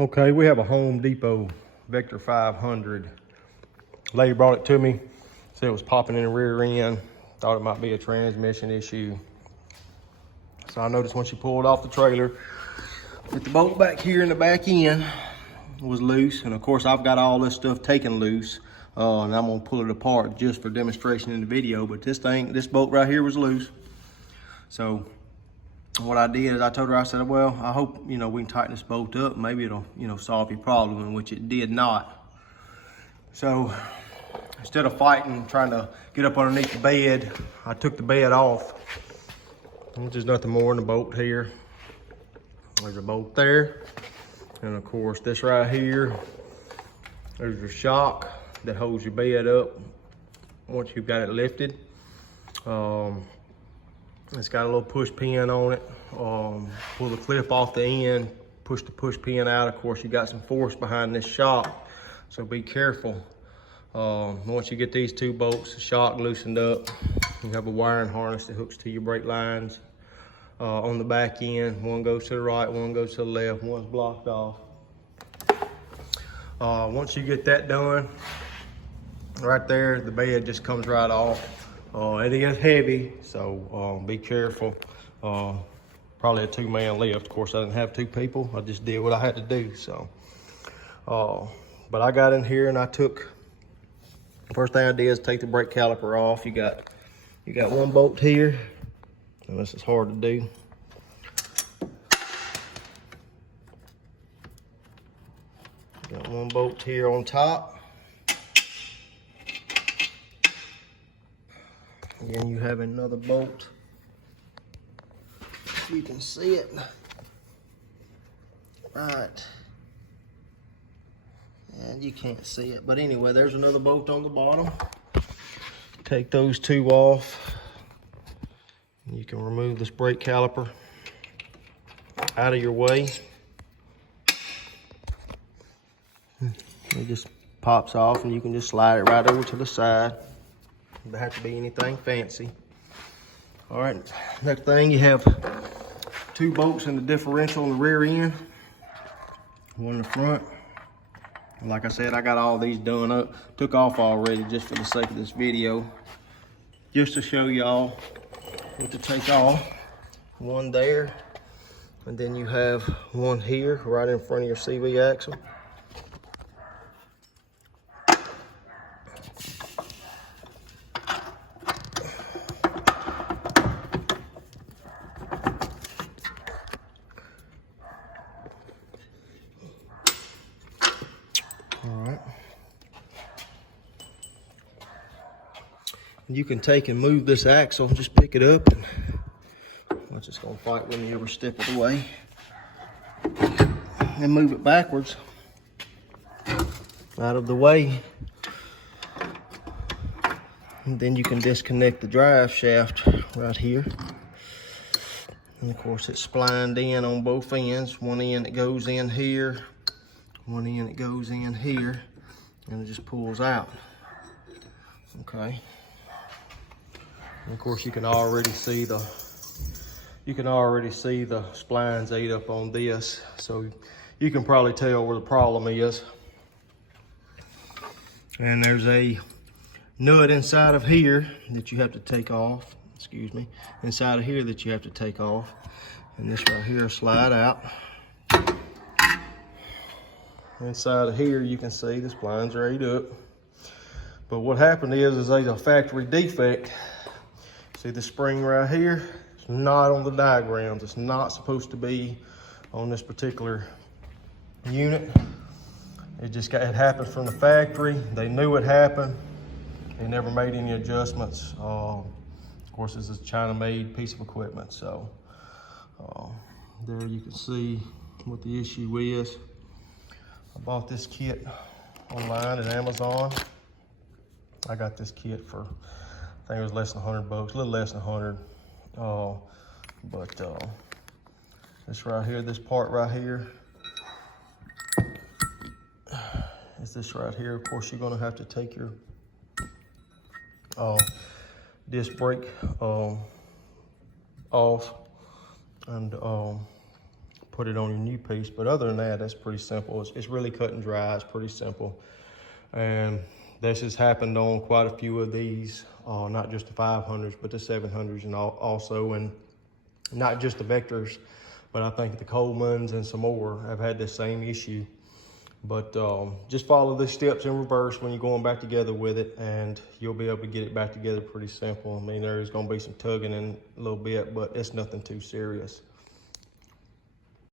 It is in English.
Okay, we have a Home Depot Vector 500. Lady brought it to me, said it was popping in the rear end, thought it might be a transmission issue. So I noticed when she pulled off the trailer, with the bolt back here in the back end was loose. And of course I've got all this stuff taken loose, and I'm gonna pull it apart just for demonstration in the video, but this bolt right here was loose. So what I did is I told her, I said, well, I hope, we can tighten this bolt up. Maybe it'll, solve your problem, in which it did not. So instead of fighting, trying to get up underneath the bed, I took the bed off. There's nothing more than the bolt here. There's a bolt there. And of course, this right here, there's your shock that holds your bed up once you've got it lifted. It's got a little push pin on it. Pull the clip off the end, push the push pin out. Of course, you got some force behind this shock, so be careful. Once you get these two bolts, the shock loosened up, you have a wiring harness that hooks to your brake lines on the back end. One goes to the right, one goes to the left, one's blocked off. Once you get that done, right there, the bed just comes right off. It is heavy, so be careful. Probably a two-man lift. Of course, I didn't have two people. I just did what I had to do. So, but I got in here and I took. First thing I did is take the brake caliper off. You got one bolt here, and this is hard to do. Got one bolt here on top. Again, you have another bolt. You can see it. Right. And you can't see it. But anyway, there's another bolt on the bottom. Take those two off. You can remove this brake caliper out of your way. It just pops off and you can just slide it right over to the side. Doesn't have to be anything fancy. All right, next thing, you have two bolts in the differential on the rear end, one in the front. And like I said, I got all these done up, took off already just for the sake of this video, just to show y'all what to take off. One there, and then you have one here right in front of your CV axle. You can take and move this axle, just pick it up, and I'm just gonna fight with me every step of the way, and move it backwards out of the way. And then you can disconnect the drive shaft right here. And of course it's splined in on both ends. One end that goes in here, one end that goes in here, and it just pulls out. Okay. And of course, you can already see the splines ate up on this, so you can probably tell where the problem is. And there's a nut inside of here that you have to take off. Excuse me, inside of here that you have to take off, and this right here slide out. Inside of here, you can see the splines are ate up. But what happened is there's a factory defect. See the spring right here? It's not on the diagrams. It's not supposed to be on this particular unit. It happened from the factory. They knew it happened. They never made any adjustments. Of course, this is a China-made piece of equipment. So there you can see what the issue is. I bought this kit online at Amazon. I got this kit for, I think it was less than $100, a little less than 100. This right here, this part right here, is this right here. Of course, you're gonna have to take your disc brake off and put it on your new piece. But other than that, that's pretty simple. It's really cut and dry. It's pretty simple. And this has happened on quite a few of these, not just the 500s, but the 700s and also, and not just the Vectors, but I think the Colemans and some more have had this same issue. But just follow the steps in reverse when you're going back together with it, and you'll be able to get it back together pretty simple. I mean, there's gonna be some tugging in a little bit, but it's nothing too serious.